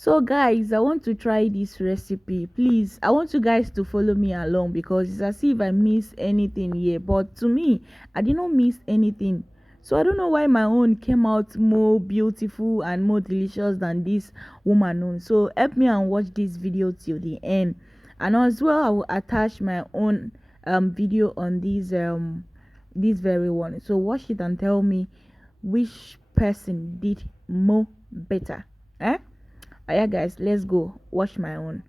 So guys, I want to try this recipe. Please, I want you guys to follow me along because it's as if I missed anything here, but to me I did not miss anything. So I don't know why my own came out more beautiful and more delicious than this woman own. So help me and watch this video till the end, and as well I will attach my own video on this very one. So watch it and tell me which person did more better. Eh? Yeah, guys, let's go watch my own.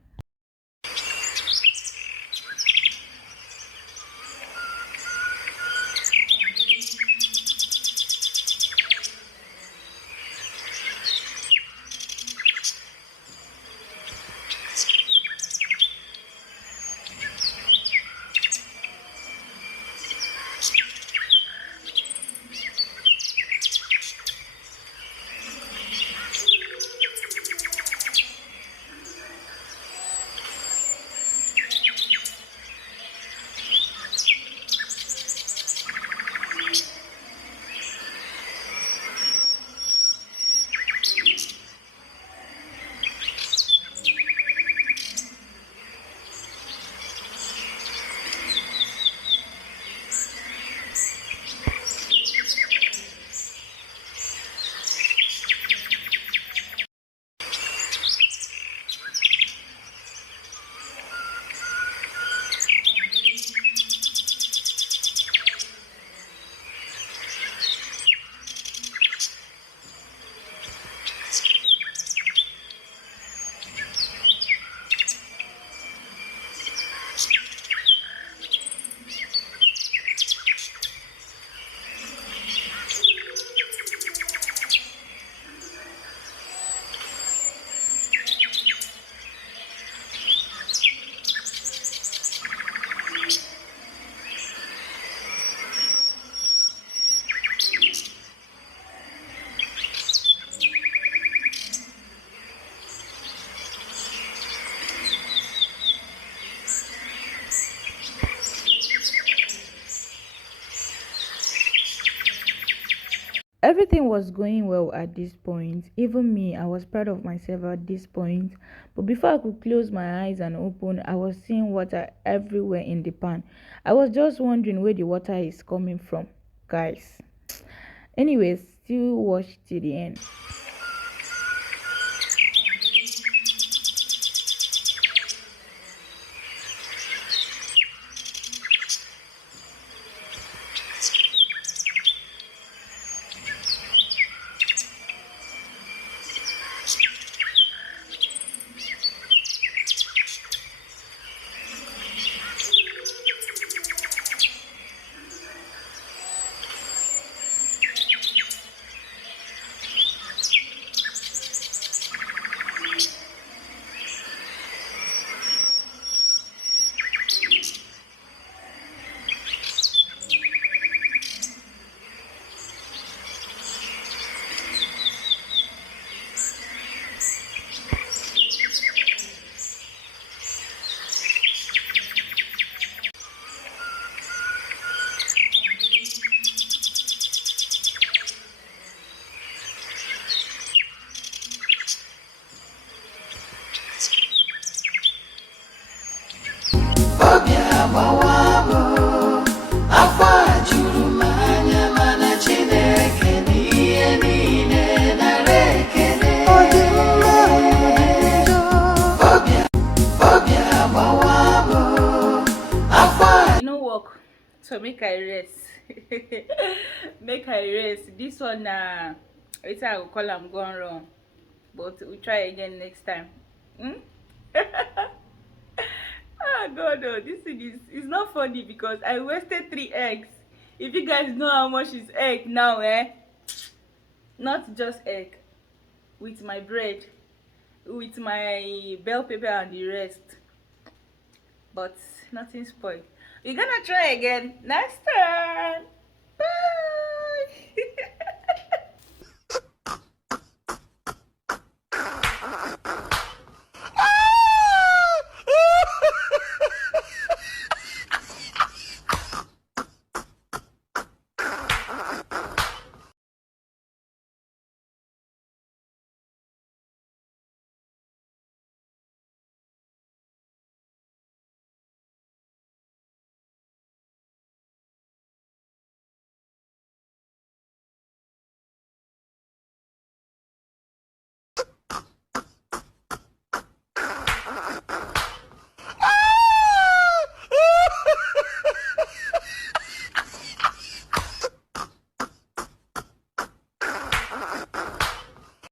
Everything was going well at this point. Even me, I was proud of myself at this point. But before I could close my eyes and open, I was seeing water everywhere in the pan. I was just wondering where the water is coming from, guys. Anyways, still watch till the end. So make I rest. Make I rest. This one it's I will call am gone wrong, but we try again next time. Ah god, oh, this thing is not funny because I wasted 3 eggs. If you guys know how much is egg now, not just egg, with my bread, with my bell pepper and the rest, but nothing spoiled. We're gonna try again next time. Bye.